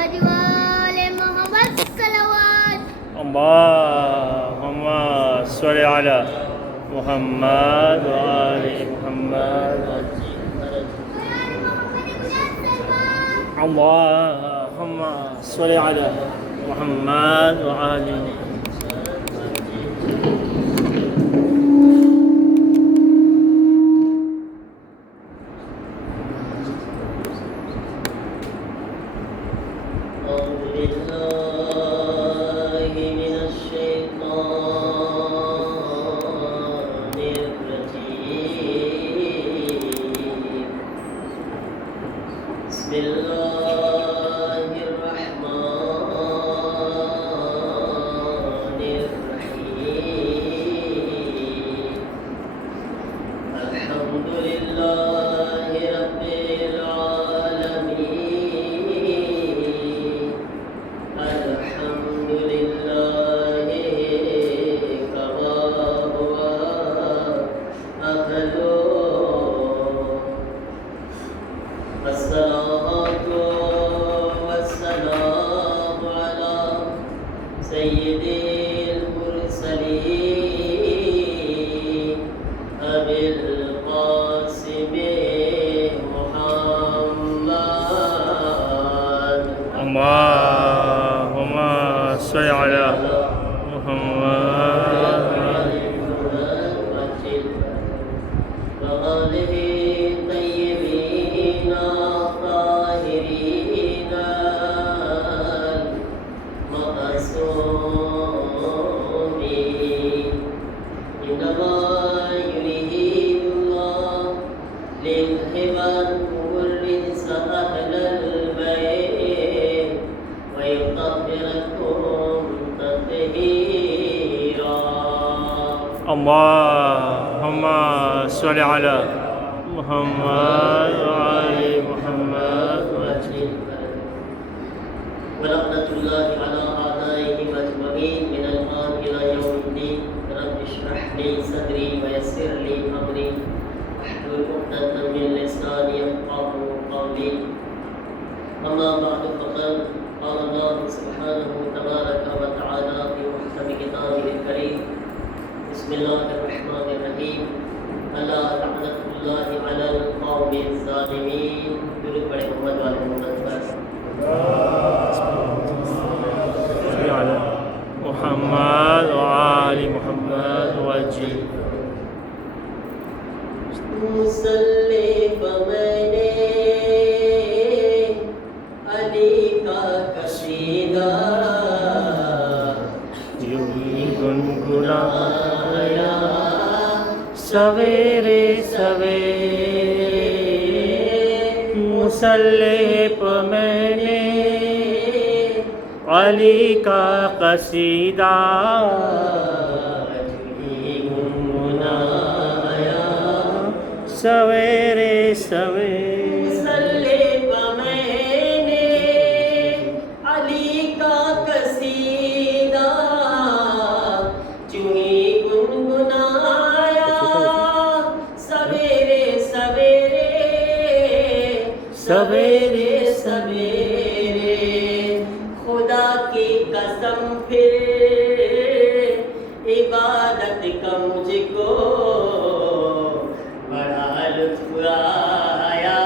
محمد وآل محمد صلوات. اللهم صل على محمد وآل محمد. اللهم صل على محمد وآل محمد. اللهم صل على محمد وآله الطيبين الطاهرين المعصومين. إنما يريد الله ليذهب عنكم الرجس أهل البيت ويطهركم تطهيرا. اللهم صل على محمد وآل محمد. ولعنة الله على أعدائهم أجمعين من الآن إلى يوم الدين. رب اشرح لي صدري ويسر لي أمري واحلل عقدة من لساني يفقهوا قولي. أما بعد فقد قال الله سبحانه تبارك وتعالى في محكم كتابه الكريم: بسم الله الرحمن الرحيم. ألا لعنة الله على القوم الظالمين. درود پڑھیں محمد وآل محمد پر. على محمد وآل محمد وجل. مصلی پر میں نے علی کا قصیدہ یوں ہی گنگنایا سویرے سویرے مصلی پہ میں نے علی کا قصیدہ گنگنایا سویرے سویرے. مصلی پر میں نے علی کا قصیدہ چونی گنگنایا سویرے سویرے سویرے سویرے. خدا کی قسم پھر عبادت کا مجھ کو بڑا لطف آیا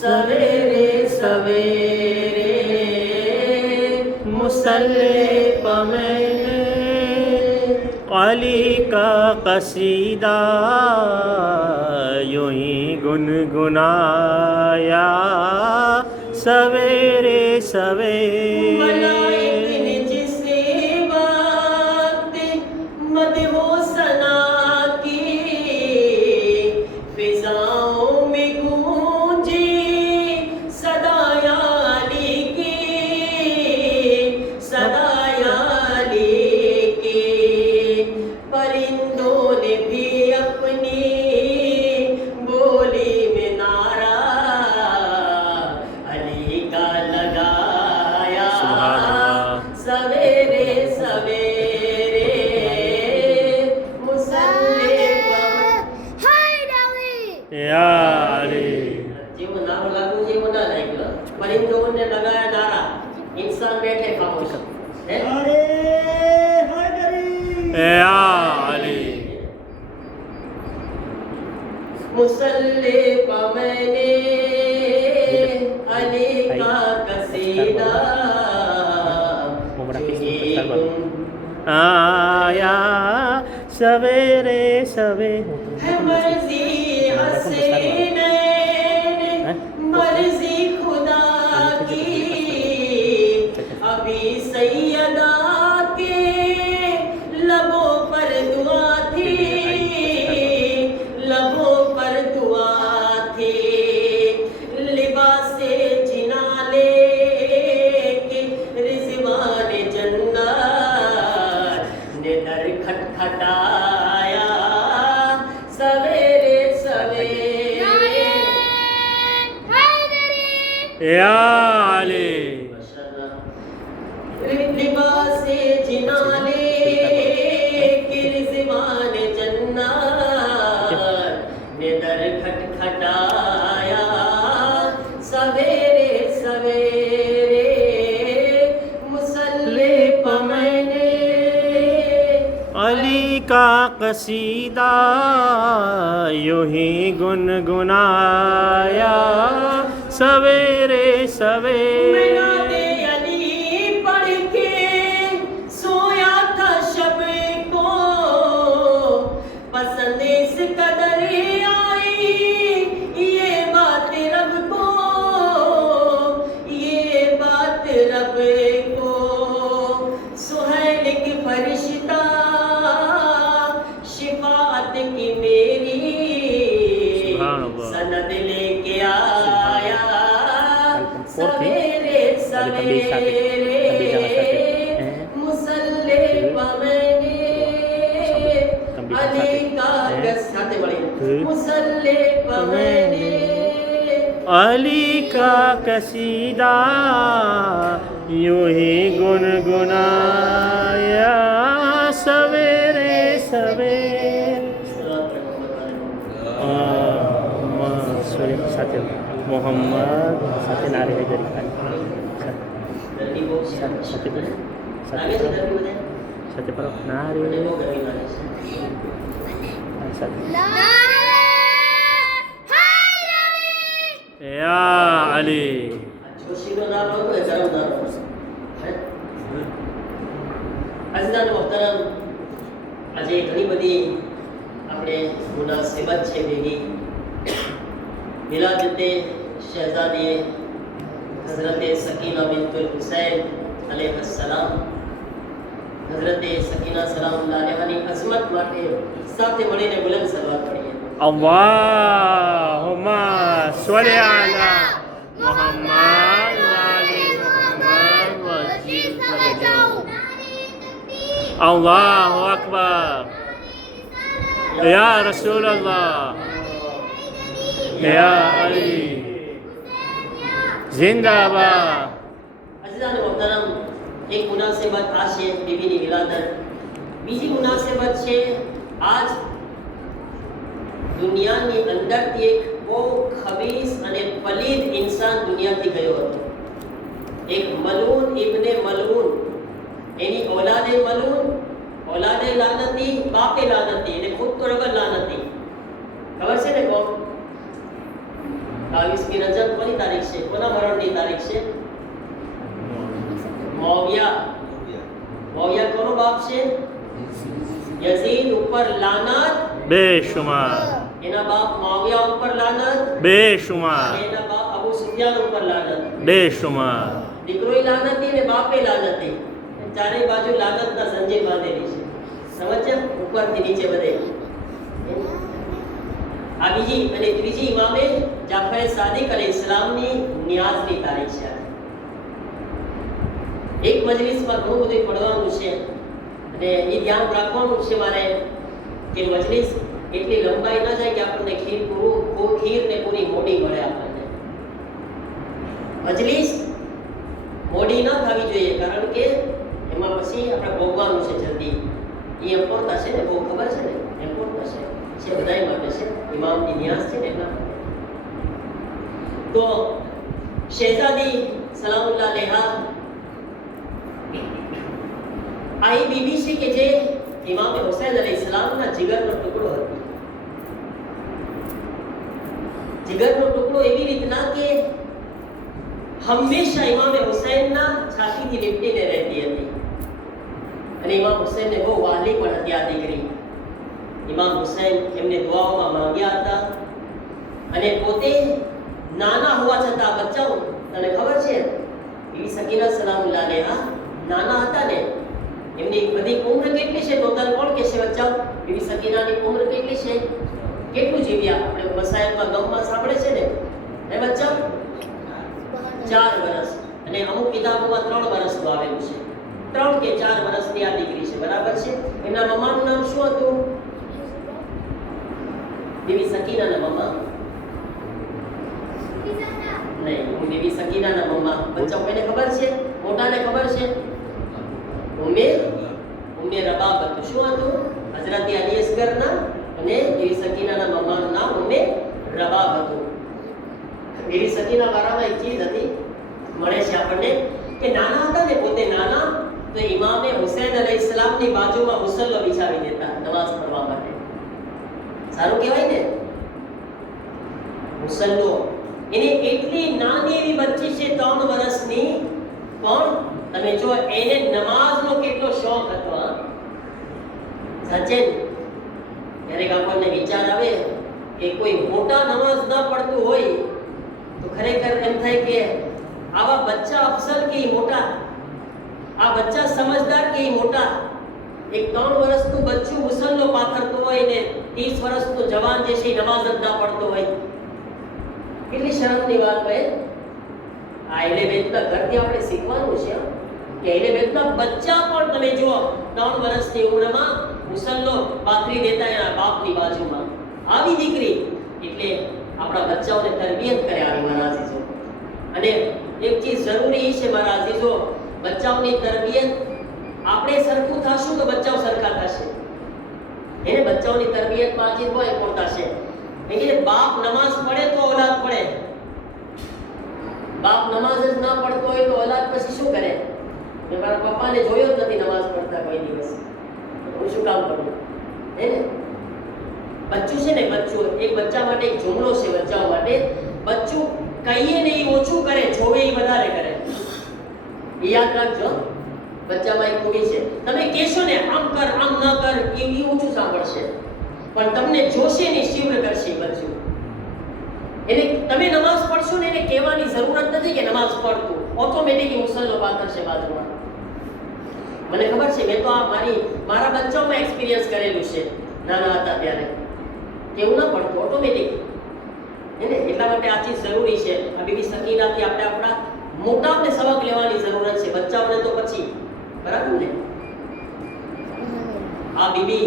سویرے سویرے. مصلی پہ میں نے علی کا قصیدہ یوں ہی گنگنایا سویرے سویرے. ملائک نے جس وقت مدح و ثنا کی فضاؤں میں گونجی صدائے علی کی صدائے علی کی. پرندوں نے بھی اپنی بولی میں نعرہ علی کا لگایا. سبحان اللہ. परिंदों ने लगाया नारा, इंसान बैठे खामोश। है? या अली मुसल्ले पा मैंने अली का कसीदा, आया सवेरे सवेरे है मर्जी हसीन मर्जी खुदा की, अभी सैयदा के लबों पर दुआ थी, लबों पर दुआ थी, लिबासे जिना लेके रिज़वान जन्नत ने दर खटखटाया सवेरे सवेरे। या अली लिबासे जिना लेके रिज़वान जन्नत ने दर खटखटाया सवेरे सवेरे। मुसल्ले पे मैंने अली का कसीदा यूं ही गुनगुनाया सवेरे सवेरे। नाते अली पढ़ के सोया था शब को, पसंद इस कदर आई ये बात रब को, ये बात रब को। सुहैल की फरिश्ता शिफाअत की मेरी सुभान अल्लाह। सनद लेके आया सवेरे सवेरे। मुसल्ले पा मैंने अली का साथे बड़ी मुसल्ले पा मैंने अली का कसीदा यूं ही गुनगुनाया सवेरे सवेरे। साथे मोहम्मद साथे नारे है गरीब गर्मी बहुत साथे पर आगे से गर्मी बने साथे पर नारे वो गर्मी वाले साथे नारे या अली जोशीनो नाम हो तो गरम नाम है। અઝીઝાન મોહતરમ, આજે ઘણી બધી આપણે મુનાસિબત છે ભેગી વિલાદતે શહેઝાદી હઝરતે સકીના બિન્તુલ હુસૈન અલૈહિસ્સલામ, હઝરતે સકીના સલામુલ્લાહ અલૈહાની અઝમત માટે સાથે મળીને બુલંદ સલવાત પડીએ। અલ્લાહુમ્મા સલ્લી અલા મુહમ્મદ વ આલી મુહમ્મદ વઝીદ દરજાહુ। अल्लाहु अकबर या रसूल अल्लाह या अली जिंदाबाद। અઝીઝાન મોહતરમ, એક મુનાસિબત આ છે બીબીની વિલાદત। બીજી મુનાસિબત છે આજ દુનિયાની અંદરથી એક બહુ ખબીસ અને પલીદ ઇન્સાન દુનિયાથી ગયો હતો। એક મલૂન ઇબ્ને મલૂન, એની औलादे मलून, औलादे लानती, बापे लानती, એટલે ખુદ તો રગલ લાનતી। ખબર છે ને કોણ? 22મી રજબ કોની તારીખ છે? કોના મરણની તારીખ છે? મુઆવિયા। મુઆવિયા કોનો બાપ છે? યઝીદ ઉપર લાનત बेशुमार એના બાપ મુઆવિયા ઉપર લાનત, बेशुमार એના બાપ અબુ સુફિયાન ઉપર લાનત। बेशुमार દીકરોય લાનતી ને બાપે લાનતી, ચારે બાજુ લાનતના સંજય બાંધેલી છે। સમજ્યા? ઉપરથી નીચે બધે। આ બીજી અને ત્રીજી ઇમામે જાફર સાદિક અલૈહિસ્સલામની નિયાઝની તારીખ છે। એક મજલિસમાં ઘણું બધું પડવાનું છે અને એ ધ્યાન રાખવાનું છે મારે કે મજલિસ એટલી લંબાઈ ન જાય કે આપણને ખીર ને પૂરી મોડી મળે। આપણને મજલિસ મોડી ન થવી જોઈએ, કારણ કે એમાં પછી આપણે ભોગવાનું છે જલ્દી। એ એમ્પોર્ટ હશે ને, બહુ ખબર છે ને, એમ્પોર્ટ હશે છે બધાય માટે છે, ઇમામની નિયાઝ છે ને એના। તો શહેઝાદી સલામુલ્લાહ અલૈહા આ એ બીબી છે કે જે ઇમામ હુસૈન અલૈહિસ્સલામના જીગરનો ટુકડો હતો. જીગરનો ટુકડો એવી રીતના કે હંમેશા ઇમામ હુસૈનના છાતીથી લીપટીને રહેતી હતી અને ઇમામ હુસૈનને બહુ વહાલી પણ હતી આ દીકરી. ઇમામ હુસૈન એમને દુઆઓમાં માંગ્યા હતા અને પોતે નાના હોવા છતાં બચ્ચાઓ તને ખબર છે બીબી સકીના સલામુલ્લાહ અલૈહા નાના હતા ને એમની બધી ઉંમર કેટલી છે ટોટલ કોણ કે છે બચ્ચાઓ? બીબી સકીનાની ઉંમર કેટલી છે? કેટલું જીવ્યા? આપણે મસાયલમાં ગમમાં સાંભળે છે ને એ બચ્ચાઓ 4 વર્ષ અને અમુક કિતાબોમાં 3 વર્ષનું આવેલું છે. 3 કે 4 વર્ષની આ દીકરી છે, બરાબર છે. એમના મમ્માનું નામ શું હતું? બીબી સકીનાના મમ્મા નહીં, બીબી સકીનાના મમ્મા. બચ્ચા કોઈને ખબર છે? મોટાને ખબર છે? ઉમ્મે રબાબ હતું. શું હતું? હઝરત અલી અસગરના અને બીબી સકીનાના મમ્માનું નામ ઉમ્મે રબાબ હતું. બીબી સકીના વાળામાં એક ચીજ હતી મળે છે આપણને કે નાના હતા ને પોતે નાના તો ઇમામે હુસૈન અલૈહિસ્સલામની બાજુમાં મુસલ્લો બિછાવી દેતા નમાઝ પઢવા માટે. સારું કહેવાય ને મુસલ્લો. એને એટલી નાની એવી બચ્ચી છે 3 વર્ષની પણ તમે જો એને નમાઝનો કેટલો શોખ હતો. સાચે ક્યારેક આપણને વિચાર આવે કે કોઈ મોટા નમાઝ ન પડતું હોય તો ખરેખર એમ થાય કે આવા બચ્ચા અફસલ કે મોટા, આ બચ્ચા સમજદાર કે મોટા. એક 3 વર્ષનું બચ્ચું મુસલ્લો પાથરતું હોય ને 30 વર્ષનું જવાન જે છે નમાઝ જ ના પડતો હોય, કેટલી શરમની વાત હોય. આ અહેલે બેતના ઘરથી આપણે શીખવાનું છે કે અહેલે બેતના બચ્ચા પણ તમે જુઓ 3 વર્ષની ઉંમરમાં મુસલ્લો પાથરી દેતા એના બાપની બાજુમાં. આવી દીકરી એટલે આપણા બચ્ચાઓને તરબિયત કરે આવી મારા અઝીઝો. અને એક ચીજ જરૂરી છે મારા અઝીઝો, બચ્ચાઓની તરબિયત આપણે સરખું થશું તો બચ્ચાઓ સરખા થશે. એને બચ્ચાઓની તરબિયતમાં અજીબ હોય કોણ થશે? એટલે બાપ નમાઝ પડે તો औलाद પડે. બાપ નમાઝ જ ના પડતો હોય તો औलाद પછી શું કરે? મેં મારા પપ્પાને જોયો જ નથી નમાઝ પડતા કોઈ દિવસ, હું શું કામ કરું? હે ને બચ્ચું છે ને બચ્ચું, એક બચ્ચા માટે એક જુમલો છે બચ્ચાઓ માટે. બચ્ચું કહીએ ને એ ઓછું કરે, જોવે એ વધારે કરે. એ યાદ રાખજો. બચ્ચામાં એક ખૂબી છે, તમે કહેશો ને આમ કર આમ ન કર એ ઓછું સાંભળશે પણ તમને જોશે ને શિવ્ર કરશે બચ્ચું. એને તમે નમાઝ પડશો ને એને કહેવાની જરૂરત નથી કે નમાઝ પડતું, ઓટોમેટિકલી મુસલ્લો પાથરશે બાજુમાં. મને ખબર છે, મેં તો આ મારા બચ્ચાઓમાં એક્સપિરિયન્સ કરેલું છે. નાના હતા ત્યારે કેવું ના પડતું, ઓટોમેટિક. એને એટલા માટે આ ચીજ જરૂરી છે. આ બીબી સકીનાથી આપણે આપણા મોટાઓને સબક લેવાની જરૂરત છે, બચ્ચાઓને તો પછી. બરાબર ને? આ બીબી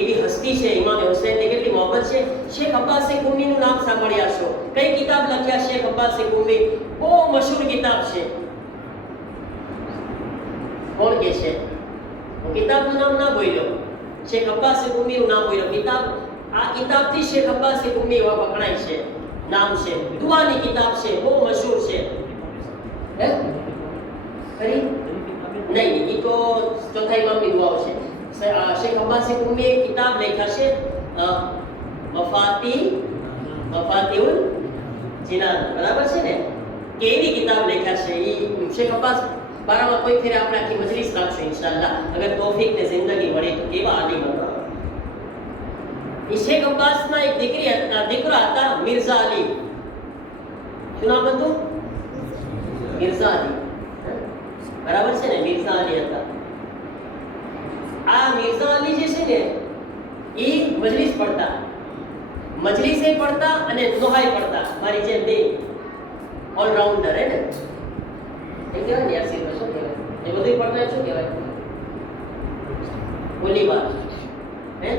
એવી હસ્તી છે ઇમામ હુસૈનની કેટલી મોહબ્બત છે. શેખ અબ્બાસે કુમીનું નામ સાંભળ્યા છો? કઈ કિતાબ લખ્યા શેખ અબ્બાસે કુમી? બહુ મશહૂર કિતાબ છે. કોણ કે છે? હું કિતાબનું નામ ના બોલ્યો, શેખ અબ્બાસે કુમીનું નામ બોલ્યો. કિતાબ આ કિતાબથી શેખ અબ્બાસે કુમી વખણાય છે. નામ છે, દુઆની કિતાબ છે, બહુ મશહૂર છે. હે ખરી? નહીં, એ તો ચોથા ઇમામની દુઆઓ છે. શેખ અબ્બાસે કુમી એક કિતાબ લખ્યા છે મફાતિહુલ જીનાન, બરાબર છે ને? કેવી કિતાબ લખ્યા છે એ શેખ અબ્બાસ બારામાં કોઈ ફેરે આપણે આખી મજલિસ રાખશું ઇન્શાઅલ્લાહ, અગર તૌફીક ને જિંદગી મળે તો. કેવા આલિમ હતા એ શેખ અબ્બાસના. એક દીકરા હતા મિર્ઝા અલી. શું નામ હતું? મિર્ઝા અલી, બરાબર છે ને? મિર્ઝા અલી હતા. આ મિર્ઝા અલી જે છે ને એ મજલિસ પડતા, મજલિસે પડતા અને દુહાઈ પડતા. મારી જેમ બે ઓલરાઉન્ડર હે ને એ કહેવાય ને યાર, શું કહેવાય એ બધું પડતા? શું કહેવાય? બોલી વાત હે.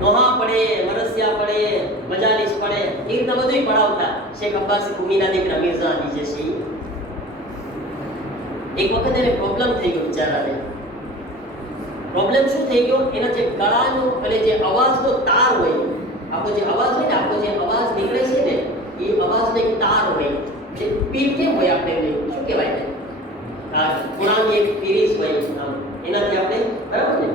દોહા પડે, મરસિયા પડે, મજાલિસ પડે, એ રીતના બધું પડાવતા શેખ અબ્બાસ કુમીના દીકરા મિર્ઝા અલી જે છે. એક વખત એને પ્રોબ્લેમ થઈ ગયો બિચારાને. પ્રોબ્લેમ શું થઈ ગયો? એના જે ગળાનો એટલે જે અવાજનો તાર હોય, આપણો જે અવાજ હોય ને, આપણો જે અવાજ નીકળે છે ને એ અવાજનો એક તાર હોય, જે પીર કેમ હોય આપણે એને શું કહેવાય ને? ખૂણાની એક પીરીસ હોય આમ, એનાથી આપણે બરાબર ને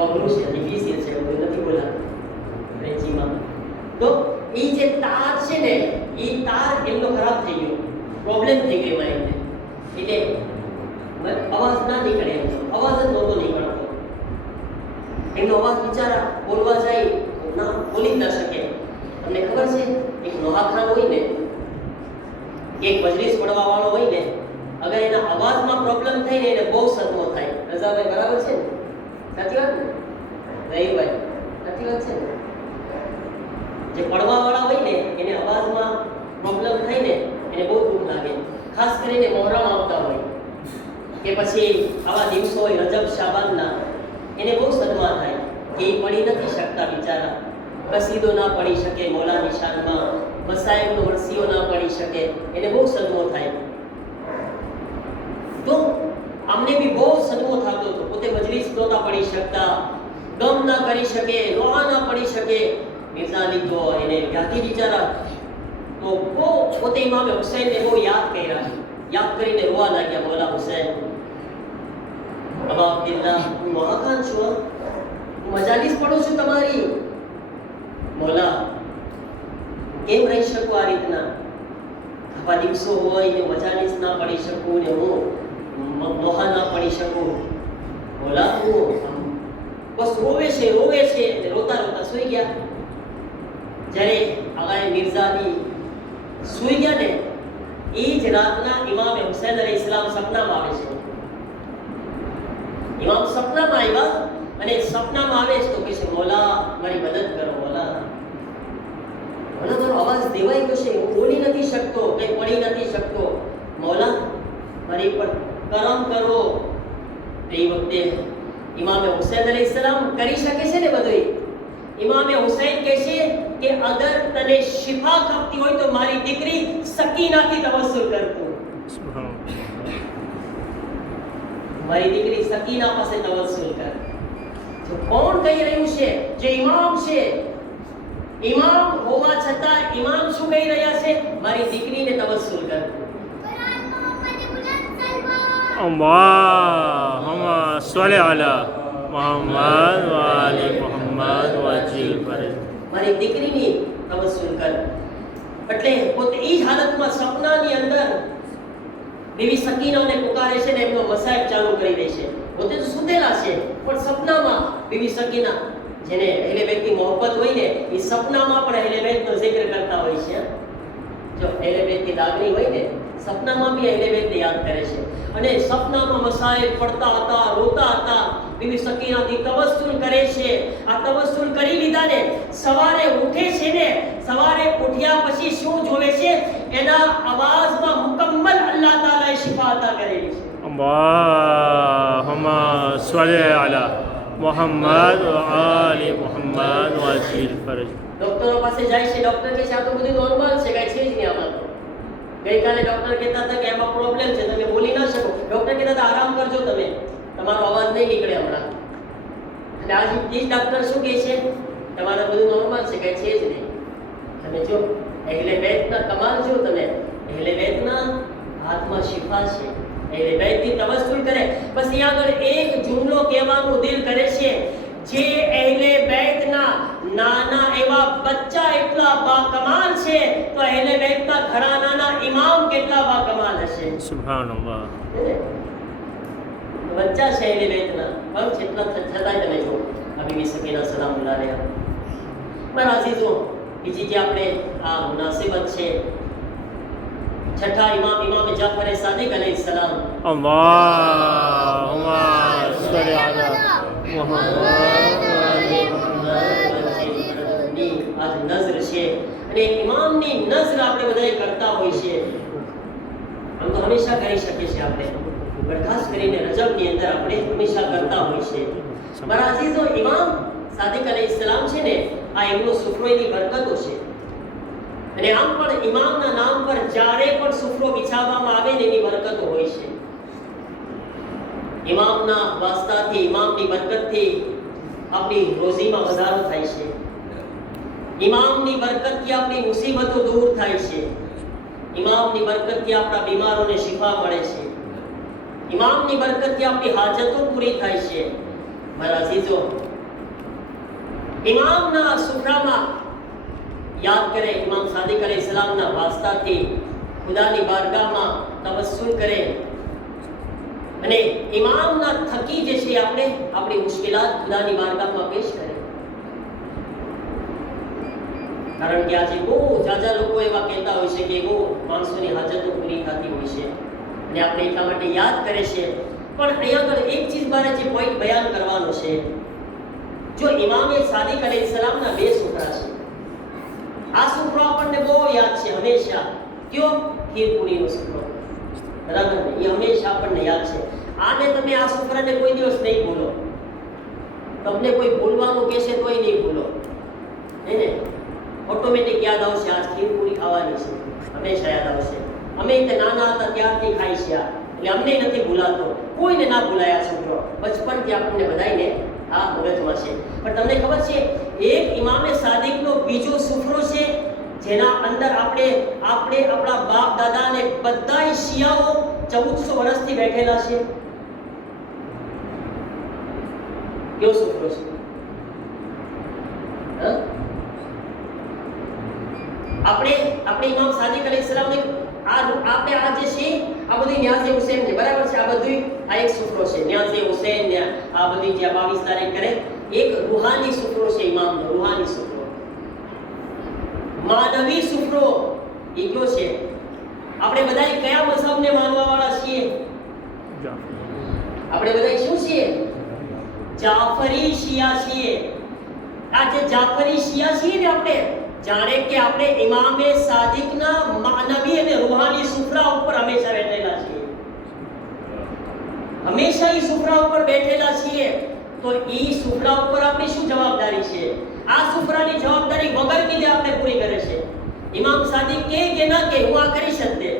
અઘરું છે, ડિફિસિયન્ટ છે, એવું નથી બોલાતું અંગ્રેજીમાં. તો એ જે તાર છે ને, એ તાર એમનો ખરાબ થઈ ગયો, પ્રોબ્લેમ થઈ ગયો એમાં એમને, એટલે અવાજ ના નીકળે, એમનો અવાજ જ નહોતો નીકળતો. એમનો અવાજ બિચારા બોલવા જાય ના બોલી જ ના શકે. તમને ખબર છે, એક નોહાખાન હોય ને, એક મજલિસ પડવા વાળો હોય ને, અગર એના અવાજમાં પ્રોબ્લેમ થાય ને, એને બહુ સદમો થાય. રઝાભાઈ બરાબર છે ને? સાચી વાત ને? રહીભાઈ સાચી વાત છે ને? જે પડવા વાળા હોય ને, એને અવાજમાં પ્રોબ્લેમ થાય ને, એને બહુ દુઃખ લાગે. ખાસ કરીને મોહરમ આવતા હોય કે પછી આવા દિવસો હોય રજબ શાબાનના, એને બહુ સદમા થાય કે એ પડી નથી શકતા બિચારા. કસીદો ના પડી શકે મોલા નિશાનમાં, મસાઈલનો વરસીઓ ના પડી શકે, એને બહુ સદમો થાય. તો અમને બી બહુ સદમો થતો હતો. પોતે મજલિસ નહોતા પડી શકતા, ગમ ના કરી શકે, રોવા ના પડી શકે. મિર્ઝા અલી તો એને વ્યાધિ બિચારા, તો બહુ પોતે ઇમામે હુસૈનને બહુ યાદ કર્યા, યાદ કરીને રોવા લાગ્યા. મોલા હુસૈન, અબા અબ્દુલ્લાહ, હું નોહાખાન છું, હું મજાલીસ પડું છું તમારી. મોલા, કેમ રહી શકું આ રીતના? આવા દિવસો હોય ને મજાલીસ ના પડી શકું ને હું નોહા ના પડી શકું. મોલા, હું બસ રોવે છે એટલે રોતા રોતા સૂઈ ગયા. જ્યારે આગાએ મિર્ઝા અલી સૂઈ ગયા ને, એ જ રાતના ઇમામે હુસૈન અલૈહિસ્સલામ સપનામાં આવે છે. ઇમામ સપનામાં આવ્યા અને સપનામાં આવે છે તો કહે છે, મોલા મારી મદદ કરો, મોલા મારો અવાજ દેવાઈ ગયો છે, હું બોલી નથી શકતો, કંઈ પડી નથી શકતો, મોલા મારી પર કરમ કરો. તો એ વખતે ઇમામે હુસૈન અલૈહિસ્સલામ કરી શકે છે ને બધું. ઇમામે હુસૈન કહે છે કે અગર તને શિફા ખપતી હોય તો મારી દીકરી સકીનાથી તવસ્સુલ કરતો. મારી દીકરી સકીના પાસે તવસ્સુલ કર. જો કોણ કહી રહ્યું છે? જે ઇમામ છે. ઇમામ હોવા છતાં ઇમામ શું કહી રહ્યા છે? મારી દીકરીને તવસ્સુલ કર. કુરાન મોહમ્મદ બુલંદ સલવાત. અલ્લાહુમ્મા સલ્લી અલા મુહમ્મદ વ આલી મુહમ્મદ વજીલ ફરજ. મારી દીકરીની તવસ્સુલ કર. એટલે પોતે એ જ હાલતમાં સપનાની અંદર બીવી સકીનાને પુકારે છે ને, એમનો મસાઈબ ચાલુ કરી દે છે. પોતે તો સુતેલા છે, પણ સપનામાં બીવી સકીના, જેને અહેલે બેતની મોહબ્બત હોય ને, એ સપનામાં પણ અહેલે બેતનો zikr કરતા હોય છે. જો અહેલે બેતની લાગણી હોય ને, સપનામાં બી અહેલે બેતને યાદ કરે છે. અને સપનામાં મસાઈલ પડતા હતા, રોતા હતા, બીવી સકીનાથી તવસ્સુલ કરે છે. આ તવસ્સુલ કરી લીધા ને, સવારે ઉઠે છે ને, સવારે ઉઠ્યા પછી શું જોવે છે? એના અવાજમાં મુકમ્મલ અલ્લાહ તાલાએ શિફા અતા કરેલી છે. અલ્લાહુમ્મા સલ્લી અલા મુહમ્મદ વ આલી મુહમ્મદ વજીલ ફરજ. ડોક્ટરો પાસે જાય છે, ડોક્ટર કહે છે આ તો બધું નોર્મલ છે, કાંઈ છે જ નહીં આમાં. ગઈકાલે ડોક્ટર કહેતા હતા કે એમાં પ્રોબ્લેમ છે, તમે બોલી ના શકો. ડોક્ટર કહેતા હતા આરામ કરજો, તમે તમારો અવાજ નહીં નીકળે હમણાં. અને આજે એ જ ડોક્ટર શું કહે છે? તમારે બધું નોર્મલ છે, કાંઈ છે જ નહીં. તમે જો અહેલે બેતના કમાલ જો, તમે અહેલે બેતના હાથમાં શિફા છે. અહેલે બેતની તવસ્સુલ કરે. બસ અહીંયા આગળ એક જુમલો કહેવાનું દિલ કરે છે, જે અહેલે બેતના નાના એવા બચ્ચા એટલા બાકમાલ છે, તો અહેલે બેતના ઘરાનાના ઇમામ કેટલા બાકમાલ હશે. સુબહાનલ્લાહ. બચ્ચા છે અહેલે બેતના, પણ જેટલા છતાંય તમે જો બીબી સકીના સલામુલ્લાહ અલૈહા. મારા અઝીઝો, બીજી જે આપણે આ મુનાસિબત છે, છઠ્ઠા ઇમામ ઇમામ જાફર સાદિક અલૈહિસ્સલામ. અલ્લાહુમ્મા સલ્લી અલા મુહમ્મદ વ આલી આજ નઝર છે, અને ઇમામની નઝર આપણે બધાએ કરતા હોય છે. આમ તો હંમેશા કરી શકીએ છીએ આપણે, પણ ખાસ કરીને રજબની અંદર આપણે હંમેશા કરતા હોય છે. મારા અઝીઝો, ઇમામ સાદિક અલૈહિસ્સલામ છે ને, આ એમનો સુફરો એની બરકતો છે. અને આમ પણ ઇમામના નામ પર જ્યારે પણ સુફરો બિછાવવામાં આવે ને, એની બરકતો હોય છે. ઇમામના વાસ્તાથી, ઇમામની બરકતથી આપણી રોજીમાં વધારો થાય છે. ઇમામની બરકતથી આપણી મુસીબતો દૂર થાય છે. ઇમામની બરકતથી આપણા બીમારોને શિફા મળે છે. ઇમામની બરકતથી આપણી હાજતો પૂરી થાય છે. મારા અઝીઝો, ઇમામના સુફરામાં યાદ કરે, ઇમામ સાદિક અલૈહિસ્સલામના વાસ્તાથી ખુદાની બારગાહમાં તવસ્સુલ કરે અને ઇમામના થકી જે છે આપણે આપણી મુશ્કેલાત ખુદાની બારગાહમાં પેશ કરે. કારણ કે આજે બહુ જાજા લોકો એવા કહેતા હોય છે કે બહુ માણસોની હાજતો પૂરી થતી હોય છે અને આપણે એટલા માટે યાદ કરે છે. પણ અહીંયા આગળ એક ચીજ મારે જે પોઈન્ટ બયાન કરવાનો છે, જો ઇમામે સાદિક અલૈહિસ્સલામના બે સુફરા છે. આ સુફરો આપણને બહુ યાદ છે હંમેશા. કયો? ખીરપુરીનો સુફરો, બરાબર ને? એ હંમેશા આપણને યાદ છે. આને તમે આ સુફરાને કોઈ દિવસ નહીં ભૂલો. તમને કોઈ ભૂલવાનું કહેશે તોય નહીં ભૂલો, હે ને? ઓટોમેટિક યાદ આવશે, આ ખીરપુરી ખાવાની છે, હંમેશા યાદ આવશે. અમે તે નાના હતા ત્યારથી ખાઈ છે આ, એટલે અમને નથી ભૂલાતો. કોઈને ના ભૂલાયા સુફરો, બચપનથી આપણને બધાયને આ મગજમાં છે. પણ તમને ખબર છે એક ઇમામે સાદિકનો બીજો સુફરો છે જેના અંદર આપણે આપણા બાપ દાદા અને બધાય શિયાઓ 1400 વર્ષથી બેઠેલા છે. કયો સુફરો છે? આપણે ઇમામ સાદિક અલૈહિસ્સલામને આપણે આ જે છે આ બધી ન્યાઝે હુસૈન છે, બરાબર છે? આ બધું આ એક સુફરો છે. ન્યાઝે હુસૈન ને આ બધી જે 22 તારીખ કરે, એક રૂહાની સુફરો છે ઇમામનો, રૂહાની સુફરો. માનવી સુફરો એ કયો છે? આપણે બધા કયા મઝહબને માનવા વાળા છીએ? આપણે બધા શું છીએ? જાફરી શિયા છીએ. આ જે જાફરી શિયા છીએ ને, આપણે જાણે કે આપણે ઇમામે સાદિકના માનવી અને રૂહાની સુફરા ઉપર હંમેશા બેઠેલા છીએ. હંમેશા એ સુફરા ઉપર બેઠેલા છીએ. તો એ સુફરા ઉપર આપણી શું જવાબદારી છે? આ સુફરાની જવાબદારી વગર કીધે આપણે પૂરી કરે છે. ઇમામ સાદિક કે ના કે હું આ કરી શકતે,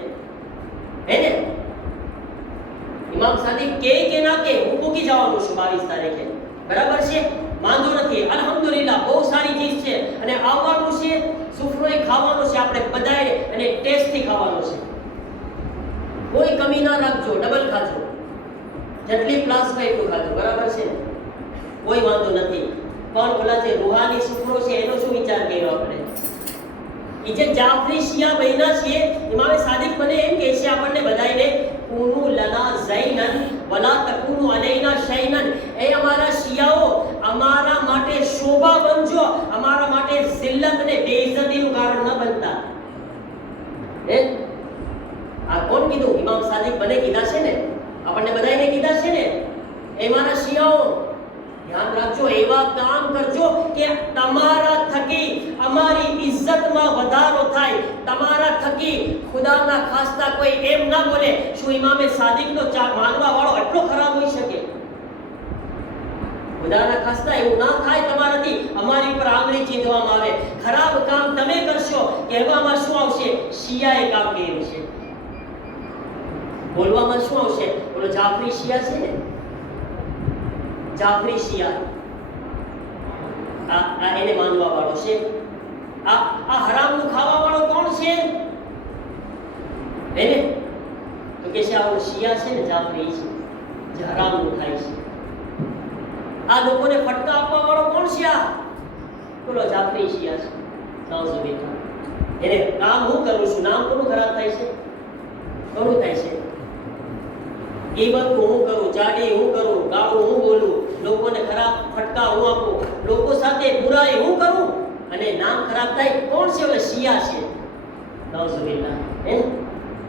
હે ને? ઇમામ સાદિક કે ના કે હું પૂકી જવાનું છું 22 તારીખે, બરાબર છે? વાંધો નથી, અલ્હમ્દુલિલ્લાહ, બહુ સારી ચીજ છે. અને આવવાનું છે સુફરો એ ખાવાનો છે આપણે બધાએ, અને ટેસ્ટથી ખાવાનો છે. કોઈ કમી ના રાખજો, ડબલ ખાજો, જેટલી પ્લાસ હોય એટલું ખાજો, બરાબર છે? કોઈ વાંધો નથી. પણ ઓલા જે રૂહાની સુફરો છે એનો શું વિચાર કર્યો આપણે? એ જે જાફરી શિયા બહેના છે, ઇમામે સાદિક મને એમ કહે છે આપણને બધાઈને, કુનુ લના ઝૈનન વલા તકુનુ અલૈના શૈનન. એ અમારા શિયાઓ અમારા માટે શોભા બનજો, અમારા માટે જિલ્લત અને બેઇજ્જતીનું કારણ ન બનતા. હે, આ કોણ કીધું? ઇમામ સાદિક મને કીધા છે ને, આપણને બધાઈને કીધા છે ને. એ મારા શિયાઓ ધ્યાન રાખજો, એવા કામ કરજો કે તમારા થકી અમારી ઇજ્જતમાં વધારો થાય. તમારા થકી ખુદાના ખાસ્તા કોઈ એમ ના બોલે, શું ઇમામે સાદિકનો માનવા વાળો એટલો ખરાબ હોઈ શકે? ખુદાના ખાસ્તા એવું ના થાય તમારાથી, અમારી પર આંગળી ચીંધવામાં આવે. ખરાબ કામ તમે કરશો, કહેવામાં શું આવશે? શિયાએ કામ કર્યું છે. બોલવામાં શું આવશે? બોલો જાફરી શિયા છે ને, જાફરી શિયા, આ એને માનવા વાળો છે. આ હરામનું ખાવા વાળો કોણ છે? એને તો કે છે આ શિયા છે ને, જાફરી છે, જે હરામનું ખાય છે. આ લોકોને ફટકા આપવા વાળો કોણ છે? આ બોલો જાફરી શિયા છે. નાઉઝુબિલ્લાહ. એને કામ હું કરું છું, નામ કોનું ખરાબ થાય છે? કોનું થાય છે? ગીબત હું કરું, ચાડી હું કરું, ગાળું હું બોલું, લોકોને ખરાબ ફટકા હું આપું, લોકો સાથે બુરાઈ હું કરું, અને નામ ખરાબ થાય. કોણ છે? ઓલા શિયા છે. નાઉઝુબિલ્લાહ. હે,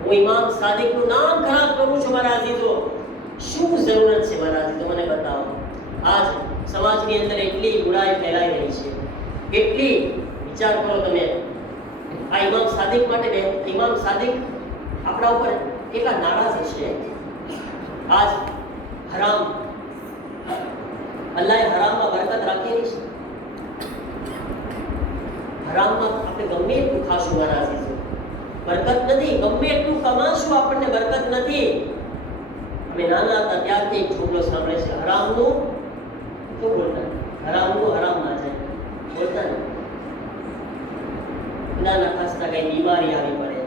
હું ઇમામ સાદિકનું નામ ખરાબ કરું છું. મારા અઝીઝો, શું જરૂરત છે મારા અઝીઝો? મને બતાવો. આજ સમાજની અંદર એટલી બુરાઈ ફેલાઈ રહી છે, કેટલી, વિચાર કરો તમે. આ ઇમામ સાદિક માટે, ઇમામ સાદિક આપણા ઉપર એટલા નારાજ છે. આજ હરામ, અલ્લાહે હરામમાં બરકત રાખેલી છે. હરામમાં આપણે ગમે એટલું ખાશું મારા અઝીઝો, બરકત નથી. ગમે એટલું કમાશું, આપણને બરકત નથી. અમે નાના હતા ત્યારથી એક છોકરો સાંભળે છે, હરામનું શું બોલતા? હરામનું હરામ ના જાય, બોલતા ને. ખુદાના ખાસ્તા કઈ બીમારી આવી પડે,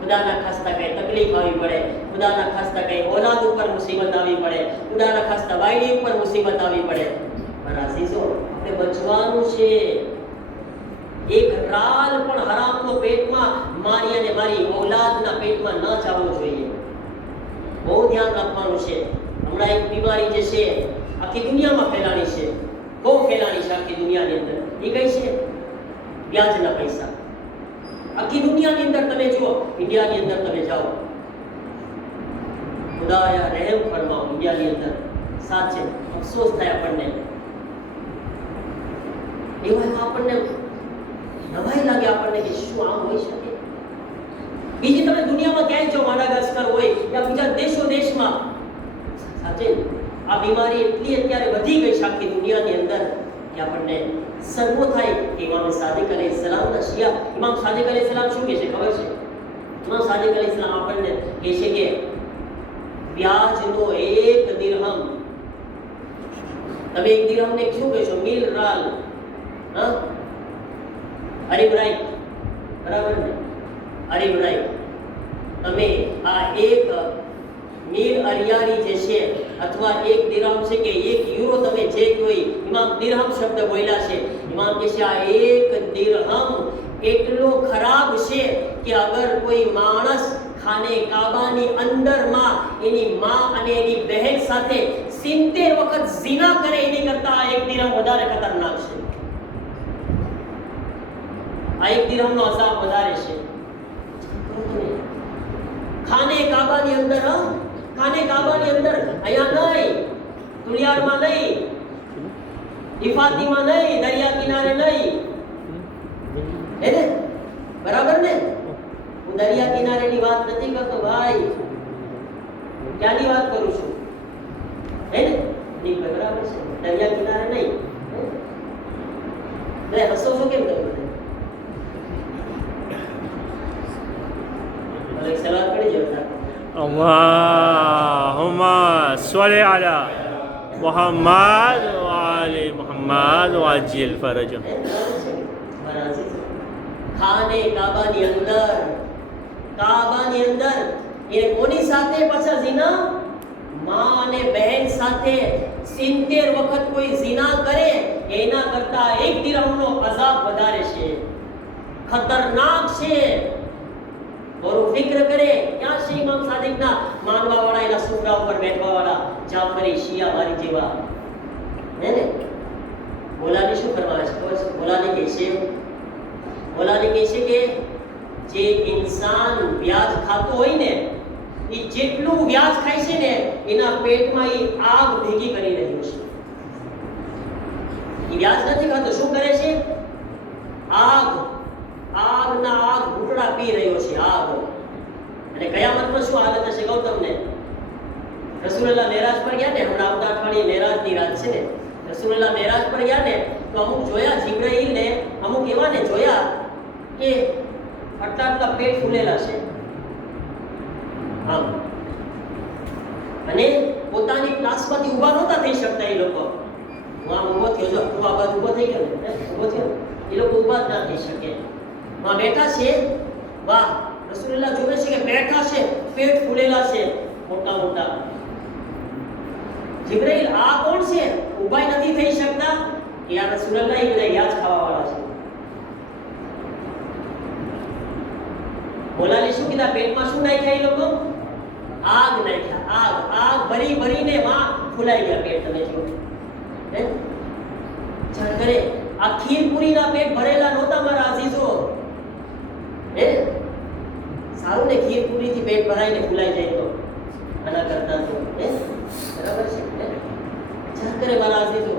ખુદાના ખાસ્તા કઈ તકલીફ આવી પડે, ખુદાના ખાસ્તા કઈ ઓલાદ ઉપર મુસીબત આવી પડે, ખુદાના ખાસ્તા વાયડી ઉપર મુસીબત આવી પડે, પણ અઝીઝો આપણે બચવાનું છે. એક રાલ પણ હરામનો પેટમાં મારી અને મારી ઔલાદના પેટમાં ન જવું જોઈએ. બહુ ધ્યાન રાખવાનું છે. હમણાં એક બીમારી જે છે આખી દુનિયામાં ફેલાણી છે, બહુ ફેલાણી છે આખી દુનિયાની અંદર. એ કઈ છે? વ્યાજના પૈસા. આખી દુનિયાની અંદર તમે જુઓ, ઇન્ડિયાની અંદર તમે જાઓ, ખુદાયા રહેમ ફરમાઓ, ઇન્ડિયાની અંદર સાચે અફસોસ થાય આપણને. એવા આપણને નવાઈ લાગે આપણને કે શું આમ હોઈ શકે. બીજી તમે દુનિયામાં ક્યાંય જાઓ, માડાગાસ્કર હોય યા બીજા દેશમાં, સાચે આ બીમારી એટલી અત્યારે વધી ગઈ છે આખી દુનિયાની અંદર કે આપણને સર્વો થાય કે ઇમામ સાદિક અલૈહિસ્સલામના શિયા. ઇમામ સાદિક અલૈહિસ્સલામ શું કહે છે ખબર છે? ઇમામ સાદિક અલૈહિસ્સલામ આપણને કહે છે કે વ્યાજનો 1 દિરહમ, તમે 1 દિરહમને શું કહેશો? મિલ રાલ. હા, અરીબ રાઈટ, બરાબર ને? અરીબ રાઈટ. તમે આ 1 મીર અરિયારી જે છે અથવા 1 દિરહમ છે કે 1 યુરો, તમે જે કોઈ ઇમામ દિરહમ શબ્દ બોલ્યા છે, ઇમામ કહે છે આ 1 દિરહમ એટલો ખરાબ છે કે અગર કોઈ માણસ ખાને કાબાની અંદરમાં એની માં અને એની બહેન સાથે 70 વખત ઝિના કરે એની કરતા આ 1 દિરહમ વધારે ખતરનાક છે. આ 1 દિરહમનો અઝાબ વધારે છે. ખાને કાબાની અંદર, ખાને કાબાની અંદર, અહીંયા નહીં, તુલિયારમાં નહીં, ઇફાતીમાં નહીં, દરિયા કિનારે નહીં, હે ને? બરાબર ને? હું દરિયા કિનારેની વાત નથી કરતો ભાઈ, ક્યાંની વાત કરું છું? હે ને? નહીં, બરાબર છે, દરિયા કિનારે નહીં. હસો છો કેમ તમે? સલાત પડી જતા. Allahumma salli ala Muhammad wa ali Muhammad wa ajil farajah. ખાને કાબાની અંદર, કાબાની અંદર એ કોની સાથે પાછા ઝિના? માં અને બહેન સાથે 70 વખત કોઈ ઝિના કરે એના કરતા 1 દિરહમનો અઝાબ વધારે છે, ખતરનાક છે. और फिक्र करे क्या છે ઇમામ સાદિકના માનવા વાળા, એના સુફરા ઉપર બેઠવા વાળા જાફરી શિયા વાળી જેવા, હે ને? બોલાની શું કરવા છે? બોલાની કહે છે કે જે ઇન્સાન વ્યાજ ખાતો હોય ને, એ જેટલું વ્યાજ ખાય છે ને એના પેટમાં એ આગ ભેગી કરી રહ્યો છે. એ વ્યાજ નથી ખાતો, શું કરે છે? આગના આગ ઘૂંટડા પી રહ્યો છે, આગ. અને કયામતમાં શું હાલત હશે કહું તમને? રસૂલુલ્લાહ મેરાજ પર ગયા ને, હમણાં આવતા અઠવાડિયે મેરાજની રાત છે ને, રસૂલુલ્લાહ મેરાજ પર ગયા ને તો અમુક જોયા, જીબ્રાઈલને અમુક એવા ને જોયા કે આટલા પેટ ફૂલેલા છે. હા, અને પોતાની ક્લાસમાંથી ઊભા નહોતા થઈ શકતા એ લોકો. હું આમ ઊભો થયો, જો તું આ બાજુ ઊભો થઈ ગયો ને, ઊભો થયો, એ લોકો ઊભા જ ના થઈ શકે. માં બેઠા છે, વાહ, રસૂલુલ્લાહ જોવે છે કે બેઠા છે, પેટ ફૂલેલા છે મોટા મોટા. જીબ્રાઈલ આ કોણ છે? ઊભા નથી થઈ શકતા. કે આ રસૂલુલ્લાહ એ બધા વ્યાજ ખાવા વાળા છે. બોલાલી શું કીધા? પેટમાં શું નાખ્યા એ લોકો? આગ નાખ્યા, આગ ભરી ભરીને માં ફૂલાઈ ગયા પેટ. તમે જો હે જાણ કરે આ ખીરપુરીના પેટ ભરેલા નહોતા મારા અઝીઝો. હે સારું ને, ખીરપુરીથી પેટ ભરાઈને ફૂલાઈ જાય તો આના કરતા તો હે બરાબર છે. જાણ કરે મારા અઝીઝો,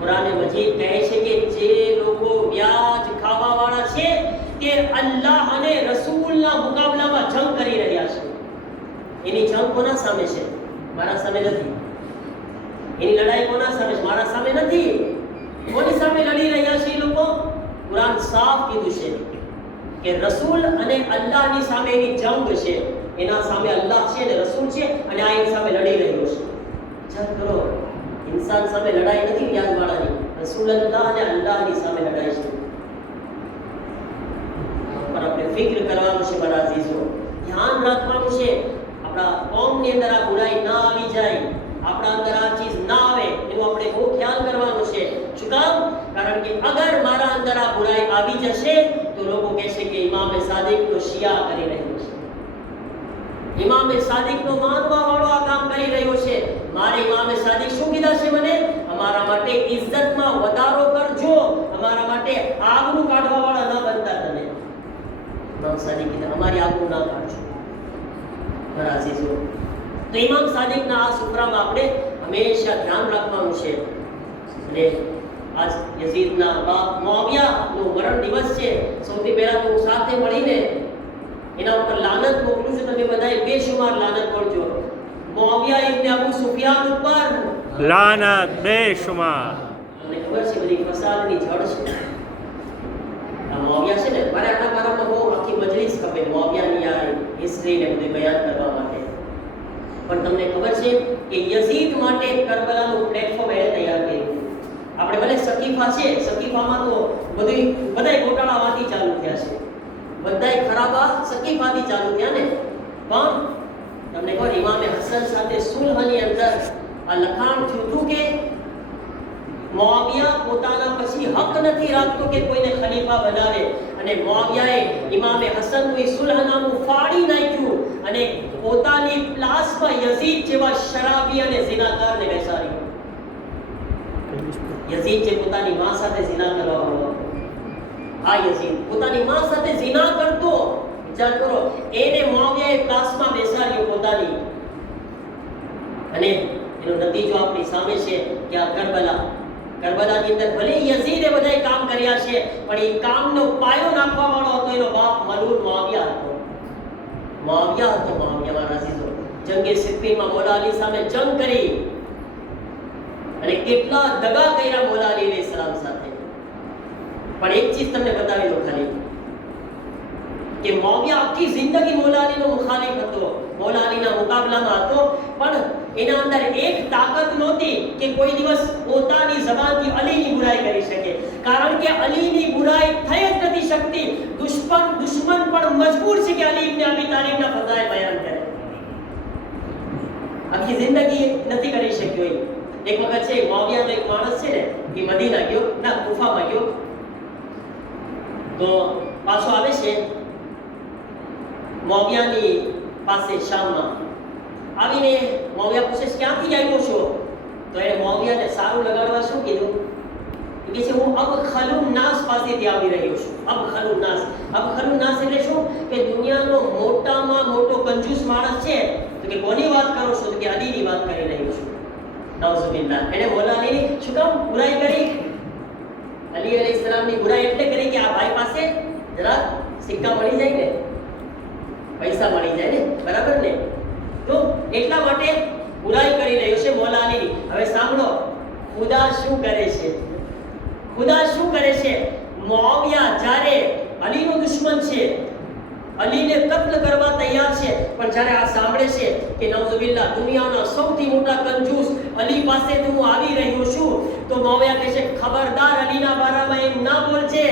કુરાને મજીદ કહે છે કે જે લોકો વ્યાજ ખાવા વાળા છે તે અલ્લાહ અને રસૂલના મુકાબલામાં જંગ કરી રહ્યા છે. એની જંગ કોના સામે છે? મારા સામે નથી. એની લડાઈ કોના સામે છે? મારા સામે નથી. કોની સામે લડી રહ્યા છે એ લોકો? કુરાન સાફ કીધું છે કે રસૂલ અને અલ્લાહની સામે એની જંગ છે. એના સામે અલ્લાહ છે અને રસૂલ છે, અને આ એની સામે લડી રહ્યો છે. જંગ કરો. ઇન્સાન સામે લડાઈ નથી વ્યાજવાળાની, રસૂલ અલ્લાહ અને અલ્લાહની સામે લડાઈ છે. ફિક્ર કરવાનું છે મારા અઝીઝો, ધ્યાન રાખવાનું છે આપણા કોમની અંદર આ બુરાઈ ના આવી જાય, આપણા અંદર આ ચીજ ના આવે એનું આપણે બહુ ખ્યાલ કરવાનું છે. શું કામ? કારણ કે અગર મારા અંદર આ બુરાઈ આવી જશે તો લોકો કહેશે કે ઇમામ સાદિક તો શિયા કરી રહ્યો છે, ઇમામ સાદિક નો માનવા વાળો આ કામ કરી રહ્યો છે. મારે ઇમામ સાદિક શું કીધા છે મને? અમારા માટે ઇજ્જતમાં વધારો કરજો, અમારા માટે આબરૂ કાઢવા વાળા ન બનતા તમે. ઇમામ સાદિક કીધા અમારી આબરૂ ના કાઢજો. મારા અઝીઝો, તો ઇમામ સાદિકના આ સુફરામાં આપણે હંમેશા ધ્યાન રાખવાનું છે. અને આજ યઝીદના બાપ મુઆવિયાનો મરણ દિવસ છે. સૌથી પહેલા તો સાથે મળીને એના ઉપર લાનત મોકલું છું. તમે બધાએ બેશુમાર લાનત કરજો. મુઆવિયા ઇબ્ન અબુ સુફિયાન ઉપર લાનત બેશુમાર. મને ખબર છે બધી ફસાદની જડ છે આ મુઆવિયા છે ને. મારામાં બહુ આખી મજલિસ ખપે મુઆવિયાની આ હિસ્ટ્રીને બધું બયાન કરવા માટે. પણ તમને ખબર છે કે યઝીદ માટે કરબલાનું પ્લેટફોર્મ એને તૈયાર કર્યું. આપણે ભલે સકીફા છે, સકીફામાં તો બધાય ગોટાળામાંથી ચાલુ થયા છે, બધાય ખરાબા સકીફાથી ચાલુ થયા ને. પણ તમને ખબર ઇમામે હસન સાથે સુલહની અંદર આ લખાણ થયું હતું કે મુઆવિયા પોતાના પછી હક નથી રાખતો કે કોઈને ખલીફા બનાવે, અને મુઆવિયાએ ઇમામે હસનનું સુલહનામું ફાડી નાખ્યું અને પોતાની પ્લાસમાં યઝીદ જેવા શરાબી અને ઝિનાકારને બેસાડ્યો. યઝીદ જે પોતાની માં સાથે ઝિના કરવા વાળો, આ યઝીદ પોતાની માં સાથે ઝિના કરતો, વિચાર કરો, એને મુઆવિયાએ પ્લાસમાં બેસાડ્યો પોતાની. અને એનો નતીજો આપણી સામે છે કે આ કરબલાની અંદર ભલે યઝીદે બધાય કામ કર્યા છે, પણ એ કામનો પાયો નાખવા વાળો હતો એનો બાપ મલૂન મુઆવિયા હતો. મુઆવિયા મારા અઝીઝો, જંગે સિફ્ફીનમાં મૌલા અલી સામે જંગ કરી અને કેટલા દગા કર્યા મૌલા અલી અલૈહિસ સલામ સાથે. પણ એક ચીજ તમને બતાવી દો ખાલી કે મુઆવિયા આખી જિંદગી મૌલા અલીનો મુખાલિફ હતો, મૌલા અલીના મુકાબલામાં હતો, પણ એના અંદર એક તાકાત નહોતી કે કોઈ દિવસ પોતાની જબાનથી અલીની બુરાઈ કરી શકે. કારણ કે અલીની બુરાઈ થઈ જ નથી શકતી. દુશ્મન પણ મજબૂર છે કે અલી ઇબ્ન અબી તાલિબના ફઝાઇલ બયાન કરે. આખી જિંદગી નથી કરી શક્યો. એક વખત છે મુઆવિયાનો એક માણસ છે ને, એ મદીના ગયો, ના કુફામાં ગયો, તો પાછો આવે છે મુઆવિયાની પાસે શામમાં. આવીને મુઆવિયા પૂછે છે ક્યાંથી આવ્યો છો? તો એને મુઆવિયાને સારું લગાડવા શું કીધું? કે છે હું અબખલુન નાસ પાસેથી આવી રહ્યો છું. અબખલુન નાસ એટલે શું? કે દુનિયાનો મોટામાં મોટો કંજૂસ માણસ છે. તો કે કોની વાત કરો છો? તો કે અલીની વાત કરી રહ્યો છું. નાઉઝુબિલ્લાહ. એને મૌલા અલીની શું કામ બુરાઈ કરી? અલી અલૈહિસ સલામની બુરાઈ એટલે કરી કે આ ભાઈ પાસે જરા સિક્કા મળી જાય ને, પૈસા મળી જાય ને, બરાબર ને? તો એટલા માટે બુરાઈ કરી રહ્યો છે મૌલા અલીની. હવે સાંભળો, ખુદા શું કરે છે? ખુદા શું કરે છે? મુઆવિયા જ્યારે અલીનો દુશ્મન છે, અલીને કત્લ કરવા તૈયાર છે, પણ જ્યારે આ સાંભળે છે કે નાઉઝુબિલ્લાહ દુનિયાના સૌથી મોટા કંજૂસ અલી પાસે હું આવી રહ્યો છું, તો મુઆવિયા કહે છે ખબરદાર અલીના બારામાં એમ ના બોલજે.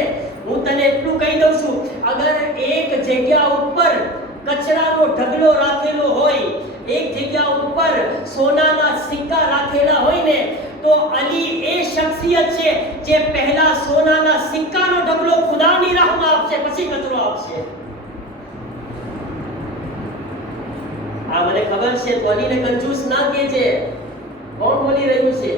હું તને એટલું કહી દઉં છું, અગર એક જગ્યા ઉપર કચરાનો ઢગલો રાખેલો હોય, એક જગ્યા ઉપર સોનાના સિક્કા રાખેલા હોય ને, તો અલી એ શખ્સિયત છે જે પહેલા સોનાના સિક્કાનો ઢગલો ખુદાની રાહમાં આપશે, પછી કચરો આપશે. આ મને ખબર છે તો અલીને કંજૂસ ના કહેજે. કોણ બોલી રહ્યું છે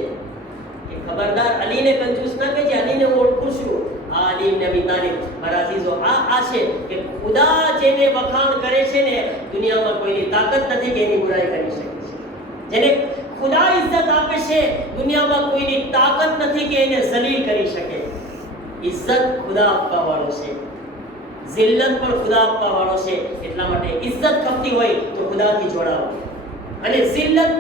કે ખબરદાર અલીને કંજૂસ ના કહેજે, અલીને હું ઓળખું છું. આ અલી ઇબ્ન અબી તાલિબ. મારા અઝીઝો, આ છે કે ખુદા જેને વખાણ કરે છે ને, દુનિયામાં કોઈની તાકાત નથી કે એની બુરાઈ કરી શકે છે. જેને ખુદા ઇજ્જત આપે છે, દુનિયામાં કોઈની તાકાત નથી કે એને ઝલીલ કરી શકે. ઇજ્જત ખુદા આપવા વાળો છે, જિલ્લત પણ ખુદા આપવા વાળો છે. એટલા માટે ઇજ્જત ખપતી હોય તો ખુદાથી જોડાઓ, અને જિલ્લત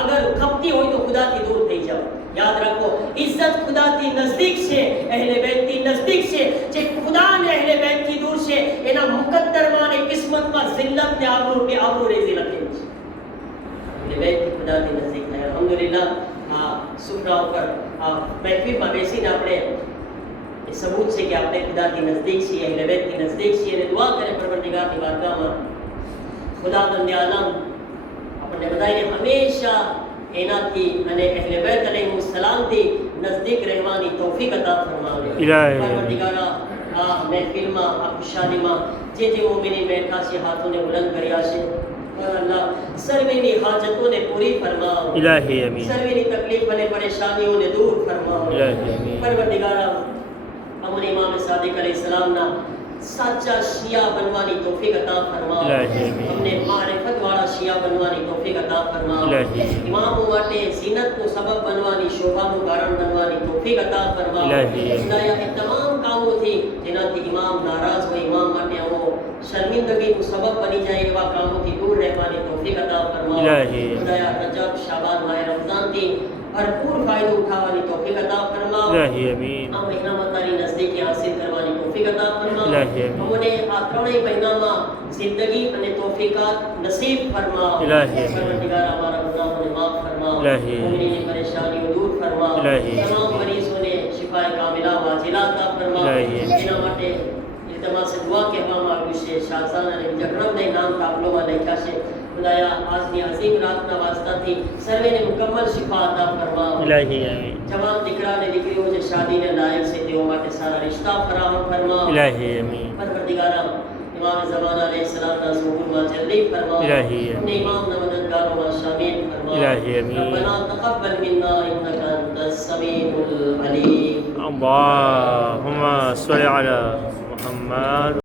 અગર ખપતી હોય તો ખુદાથી દૂર થઈ જાઓ. યાદ રાખો, ઇજ્જત ખુદાથી નજદીક છે, અહેલે બેતથી નજદીક છે. જે ખુદા અને અહેલે બેતથી દૂર છે, એના મુકદ્દરમાં અને કિસ્મતમાં જિલ્લત ને આબરૂ રેઝી લખેલું છે. અહેલે બેતથી ખુદાથી નજદીક થાય. અલ્હમ્દુલિલ્લાહ, આ સુફરા ઉપર આ મહેફિલમાં બેસીને આપણે એ સબૂત છે કે આપણે ખુદાથી નજદીક છીએ, અહેલે બેતથી નજદીક نزدیک سی نے دعا کرے پروردگار کی بارگاہ میں خدا بند عالم اپنے بدائی نے ہمیشہ اینا کی انے اہل بیت علیہ السلام تھی نزدیک رہوانی توفیق عطا فرماوے پروردگارا محفل میں آپ شادی میں جے مومنین بیٹھا سی ہاتھوں نے بلند کریا سے اور اللہ سروینی حاجتوں نے پوری فرماؤ الہی امین سروینی تکلیف نے پریشانیوں نے دور فرماؤ الہی امین پروردگارا ہمیں امام صادق علیہ السلام نا سچا شیعہ بنوانی توفیق عطا فرماؤ ہم نے معرفت والا شیعہ بنوانی توفیق عطا فرماؤ امام واٹے زینت کو سبب بنوانی شوبہ کو کارن بنوانی توفیق عطا فرماؤ خدایا تمام کاموں تھی جنہاں کی امام ناراض ہوئے امام واٹے وہ شرمندگی کو سبب بنی جائے وہ کاموں کی دور رہوانی توفیق عطا فرماؤ خدایا رجب شعبان ماہ رمضان کی بھرپور فائدہ اٹھاوانی توفیق عطا فرماؤ الہی امین ہم مہینہ متاری نزدیکی حاصل کروانی توفیق عطا فرماؤ الہی امین ہم نے آترونی مہینہ میں زندگی انے توفیقات نصیب فرماؤ الہی امین پروردگار ہمارا گناہوں نے معاف فرماؤ الہی مومنین کی پریشانیوں دور فرماؤ الہی تمام مریضوں نے شفا کاملہ واجلہ عطا فرماؤ الہی جنہ مٹے التماس سے دعا کے ہم آگوش سے شاہزانہ نے جکرم نے نام تابلوں میں لکھا سے خدایا آزنی عظیم رات کا واسطہ تھی سروے نے مکمل شفا عطا فرماؤ الہی امین جوان دکرا نے دکریوں جو شادی نے لائق سے تھے وہ ماتے سارا رشتہ فراہم فرماؤ الہی امین پروردگارا امام زمان علیہ السلام کا ظہور ما جلدی فرماؤ الہی امین اپنے امام نہ مددگاروں ما شامل فرماؤ الہی امین ربنا تقبل منا انك انت السميع العليم اللهم صل على محمد